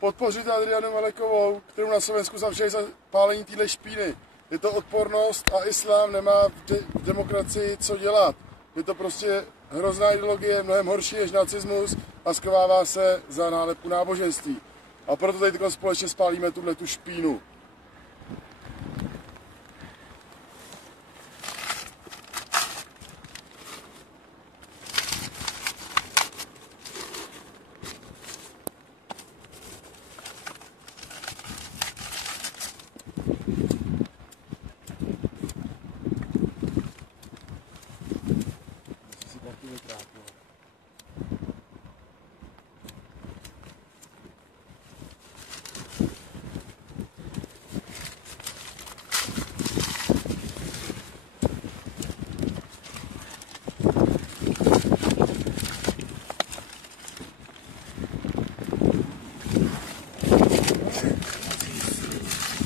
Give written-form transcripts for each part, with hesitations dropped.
podpořit Adrianu Melekovou, kterou na Slovensku zavřeli za pálení téhle špíny. Je to odpornost a islám nemá v demokracii co dělat. Je to prostě hrozná ideologie, mnohem horší než nacismus a skrvává se za nálepku náboženství. A proto tady takhle společně spálíme tu špínu.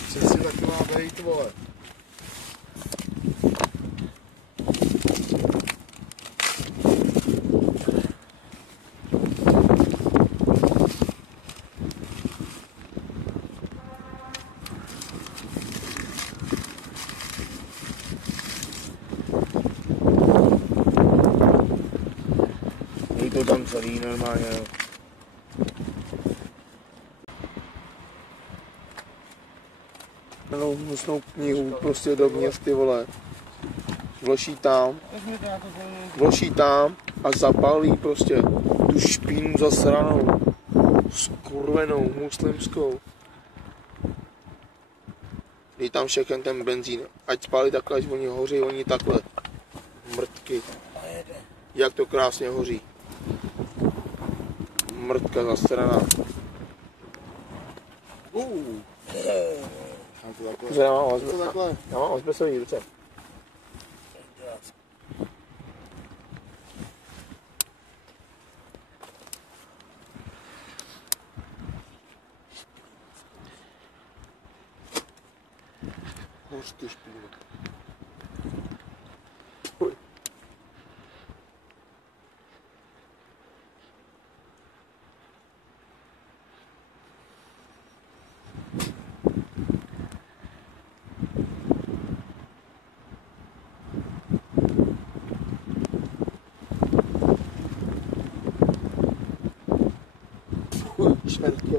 Přesně tak to má být, vole. Je to tam celý normálně, jo. Hnusnou knihu prostě dovnitř, ty vole. Vloží tam a zapálí prostě tu špínu zasranou, skurvenou, muslimskou. Dej tam všechen ten benzín, ať spálí takhle, ať oni hoří, oni takhle. Mrtky. Jak to krásně hoří. Mrtka zasraná. Já mám azbestový ruce. Hoř ty špínu. Čtvrtky,